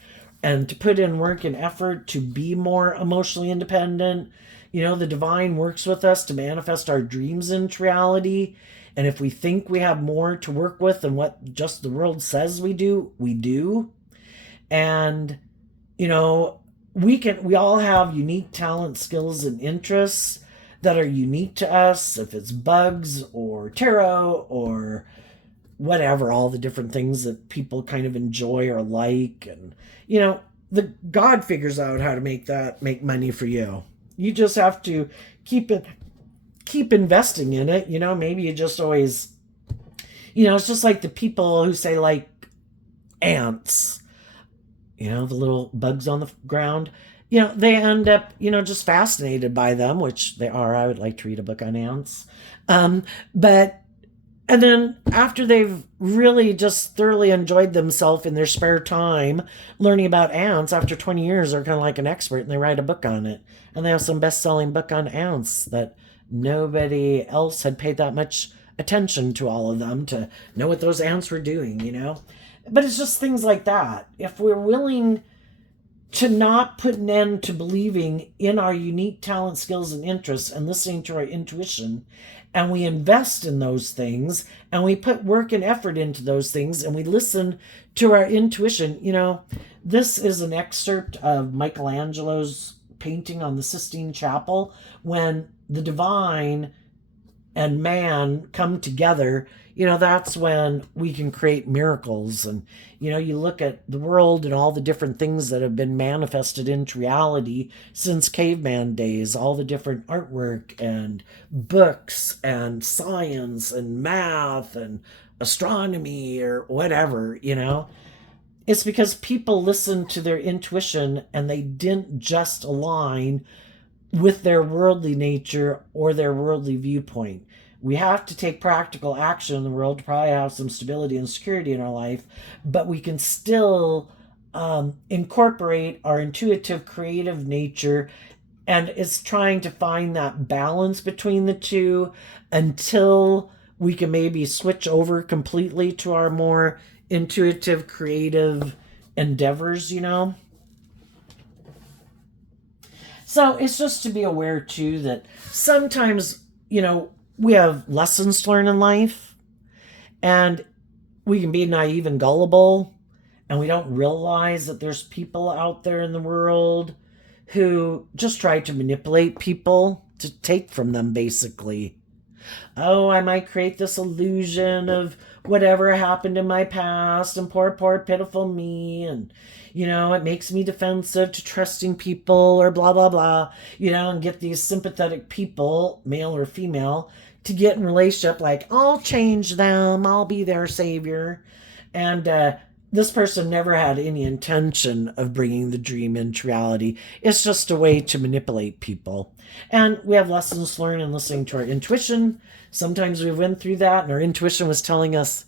and to put in work and effort to be more emotionally independent. The divine works with us to manifest our dreams into reality. And if we think we have more to work with than what just the world says we do, we do. And, we all have unique talent, skills, and interests that are unique to us. If it's bugs or tarot or whatever, all the different things that people kind of enjoy or like. And, the God figures out how to make money for you. You just have to keep investing in it. Maybe you just always, it's just like the people who say, like, ants, the little bugs on the ground. They end up, just fascinated by them, which they are. I would like to read a book on ants. But and then after they've really just thoroughly enjoyed themselves in their spare time learning about ants, after 20 years, they're kind of like an expert and they write a book on it. And they have some best-selling book on ants that nobody else had paid that much attention to, all of them, to know what those ants were doing, But it's just things like that. If we're willing to not put an end to believing in our unique talent, skills, and interests and listening to our intuition, and we invest in those things, and we put work and effort into those things, and we listen to our intuition. This is an excerpt of Michelangelo's painting on the Sistine Chapel. When the divine and man come together, that's when we can create miracles. And, you look at the world and all the different things that have been manifested into reality since caveman days, all the different artwork and books and science and math and astronomy or whatever, It's because people listened to their intuition and they didn't just align with their worldly nature or their worldly viewpoint. We have to take practical action in the world to probably have some stability and security in our life, but we can still incorporate our intuitive, creative nature, and it's trying to find that balance between the two until we can maybe switch over completely to our more intuitive, creative endeavors, So it's just to be aware, too, that sometimes, we have lessons to learn in life, and we can be naive and gullible, and we don't realize that there's people out there in the world who just try to manipulate people to take from them, basically. Oh, I might create this illusion of whatever happened in my past, and poor, pitiful me, and, it makes me defensive to trusting people, or blah, blah, blah, and get these sympathetic people, male or female, to get in relationship like, I'll change them, I'll be their savior. And this person never had any intention of bringing the dream into reality. It's just a way to manipulate people. And we have lessons to learn in listening to our intuition. Sometimes we went through that and our intuition was telling us,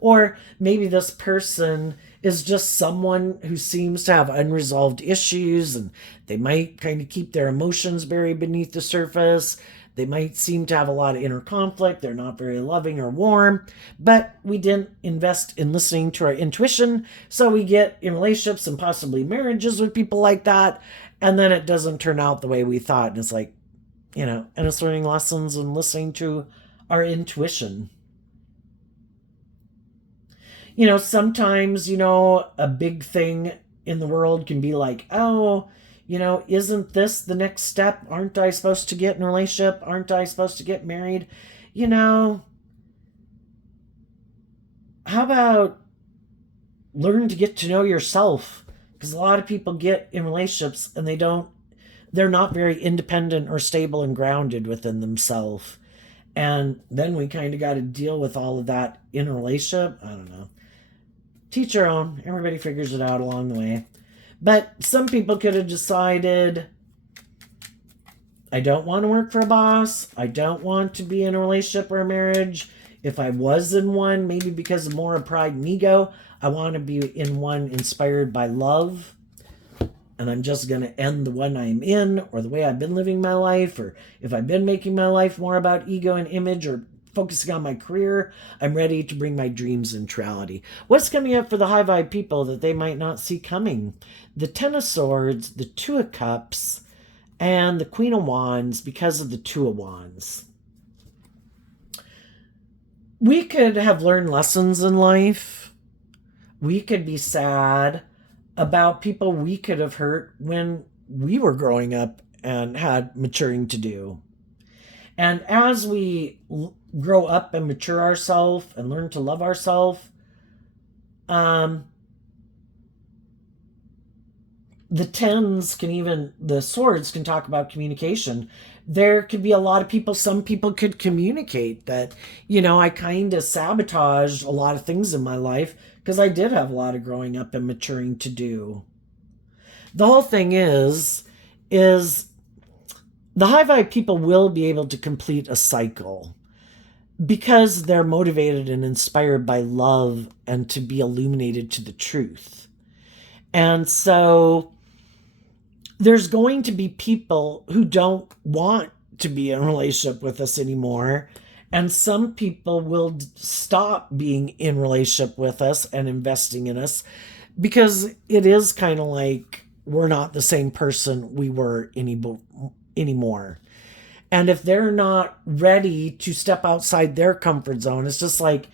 or maybe this person is just someone who seems to have unresolved issues, and they might kind of keep their emotions buried beneath the surface. They might seem to have a lot of inner conflict. They're not very loving or warm, but we didn't invest in listening to our intuition. So we get in relationships and possibly marriages with people like that. And then it doesn't turn out the way we thought. And it's like, and it's learning lessons and listening to our intuition. Sometimes, a big thing in the world can be like, oh, isn't this the next step? Aren't I supposed to get in a relationship? Aren't I supposed to get married? How about learn to get to know yourself? Because a lot of people get in relationships and they're not very independent or stable and grounded within themselves. And then we kind of got to deal with all of that in a relationship. I don't know. Teach your own. Everybody figures it out along the way. But some people could have decided, I don't want to work for a boss. I don't want to be in a relationship or a marriage. If I was in one, maybe because of more of pride and ego, I want to be in one inspired by love. And I'm just going to end the one I'm in, or the way I've been living my life, or if I've been making my life more about ego and image or focusing on my career. I'm ready to bring my dreams into reality. What's coming up for the high vibe people that they might not see coming? The Ten of Swords, the Two of Cups, and the Queen of Wands because of the Two of Wands. We could have learned lessons in life. We could be sad about people we could have hurt when we were growing up and had maturing to do. And as we grow up and mature ourselves and learn to love ourselves, the swords can talk about communication. There could be a lot of people, some people could communicate that, I kind of sabotaged a lot of things in my life because I did have a lot of growing up and maturing to do. The whole thing is the high vibe people will be able to complete a cycle because they're motivated and inspired by love and to be illuminated to the truth. And so there's going to be people who don't want to be in a relationship with us anymore. And some people will stop being in relationship with us and investing in us because it is kind of like we're not the same person we were anymore. And if they're not ready to step outside their comfort zone, it's just like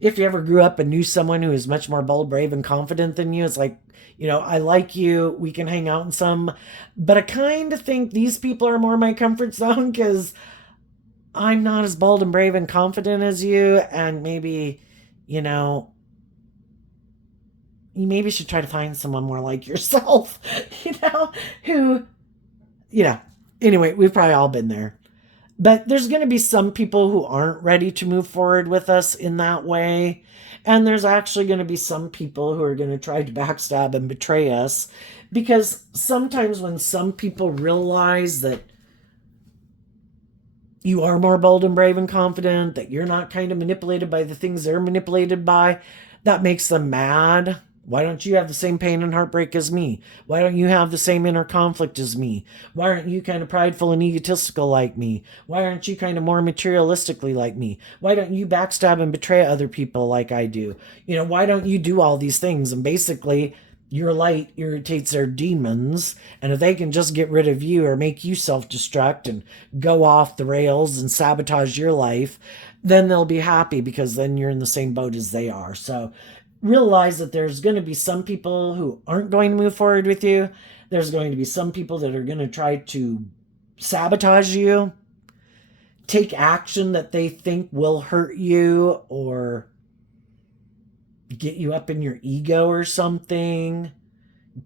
if you ever grew up and knew someone who is much more bold, brave, and confident than you, it's like, I like you, we can hang out in some, but I kind of think these people are more my comfort zone because I'm not as bold and brave and confident as you, and maybe, you maybe should try to find someone more like yourself, who, anyway, we've probably all been there. But there's going to be some people who aren't ready to move forward with us in that way. And there's actually going to be some people who are going to try to backstab and betray us. Because sometimes when some people realize that you are more bold and brave and confident, that you're not kind of manipulated by the things they're manipulated by, that makes them mad. Why don't you have the same pain and heartbreak as me? Why don't you have the same inner conflict as me? Why aren't you kind of prideful and egotistical like me? Why aren't you kind of more materialistically like me? Why don't you backstab and betray other people like I do? Why don't you do all these things? And basically, your light irritates their demons. And if they can just get rid of you or make you self-destruct and go off the rails and sabotage your life, then they'll be happy because then you're in the same boat as they are. So realize that there's going to be some people who aren't going to move forward with you. There's going to be some people that are going to try to sabotage you, take action that they think will hurt you or get you up in your ego or something,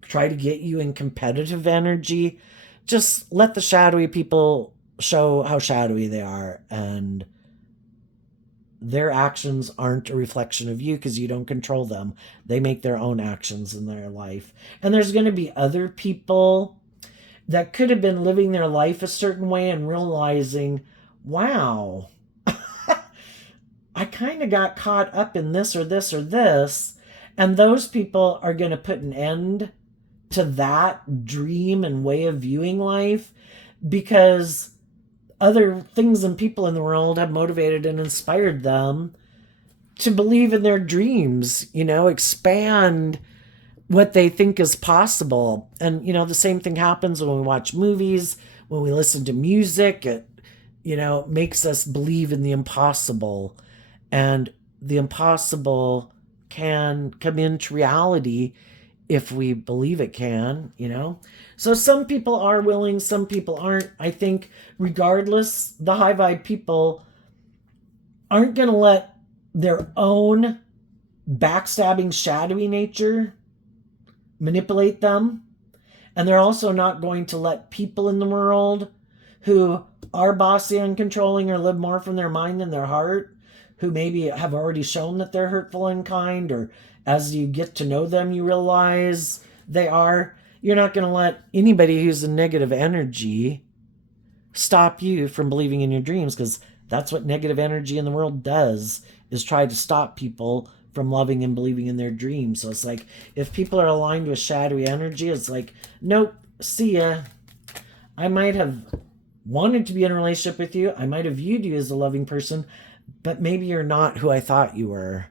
try to get you in competitive energy. Just let the shadowy people show how shadowy they are, and their actions aren't a reflection of you because you don't control them. They make their own actions in their life. And there's going to be other people that could have been living their life a certain way and realizing, wow, I kind of got caught up in this or this or this. And those people are going to put an end to that dream and way of viewing life because other things and people in the world have motivated and inspired them to believe in their dreams, expand what they think is possible. And, the same thing happens when we watch movies, when we listen to music. It, makes us believe in the impossible. And the impossible can come into reality if we believe it can, So some people are willing, some people aren't. I think regardless, the high vibe people aren't going to let their own backstabbing, shadowy nature manipulate them. And they're also not going to let people in the world who are bossy and controlling or live more from their mind than their heart, who maybe have already shown that they're hurtful and kind, or as you get to know them, you realize they are. You're not going to let anybody who's in negative energy stop you from believing in your dreams, because that's what negative energy in the world does, is try to stop people from loving and believing in their dreams. So it's like, if people are aligned with shadowy energy, it's like, nope, see ya. I might have wanted to be in a relationship with you. I might have viewed you as a loving person, but maybe you're not who I thought you were.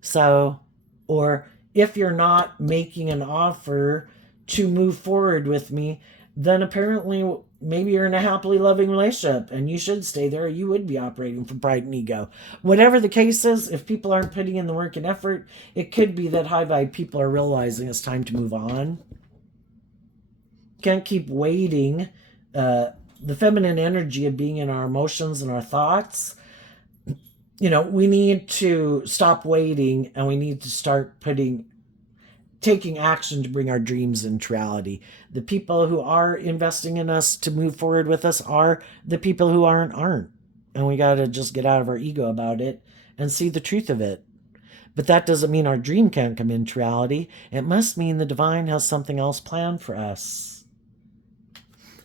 So, or if you're not making an offer to move forward with me, then apparently maybe you're in a happily loving relationship and you should stay there. You would be operating from pride and ego. Whatever the case is, if people aren't putting in the work and effort, it could be that high vibe people are realizing it's time to move on. Can't keep waiting. The feminine energy of being in our emotions and our thoughts, we need to stop waiting and we need to start taking action to bring our dreams into reality. The people who are investing in us to move forward with us are the people who aren't. And we got to just get out of our ego about it and see the truth of it. But that doesn't mean our dream can't come into reality. It must mean the divine has something else planned for us.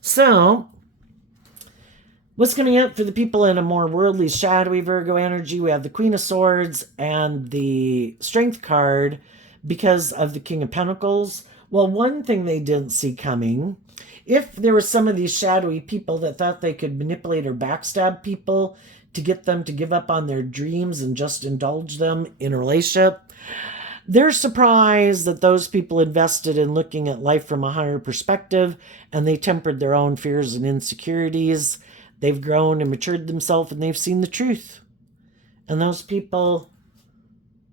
So, what's coming up for the people in a more worldly, shadowy Virgo energy? We have the Queen of Swords and the Strength card because of the King of Pentacles. Well, one thing they didn't see coming, if there were some of these shadowy people that thought they could manipulate or backstab people to get them to give up on their dreams and just indulge them in a relationship, they're surprised that those people invested in looking at life from a higher perspective and they tempered their own fears and insecurities. They've grown and matured themselves and they've seen the truth. And those people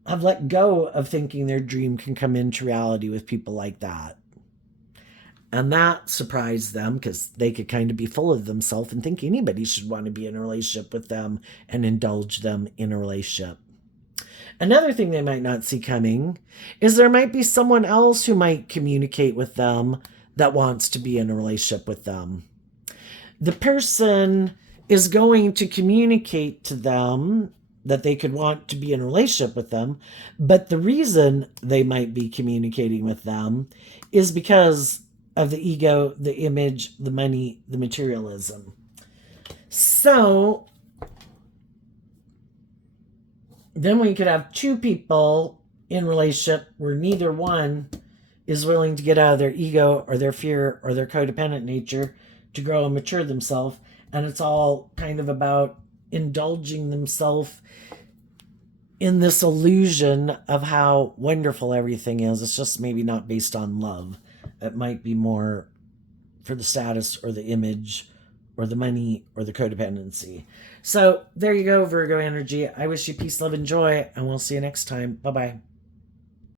have let go of thinking their dream can come into reality with people like that. And that surprised them because they could kind of be full of themselves and think anybody should want to be in a relationship with them and indulge them in a relationship. Another thing they might not see coming is there might be someone else who might communicate with them that wants to be in a relationship with them. The person is going to communicate to them that they could want to be in a relationship with them, but the reason they might be communicating with them is because of the ego, the image, the money, the materialism. So then we could have two people in relationship where neither one is willing to get out of their ego or their fear or their codependent nature to grow and mature themselves. And it's all kind of about indulging themselves in this illusion of how wonderful everything is. It's just maybe not based on love. It might be more for the status or the image or the money or the codependency. So there you go, Virgo energy. I wish you peace, love, and joy, and we'll see you next time. Bye-bye.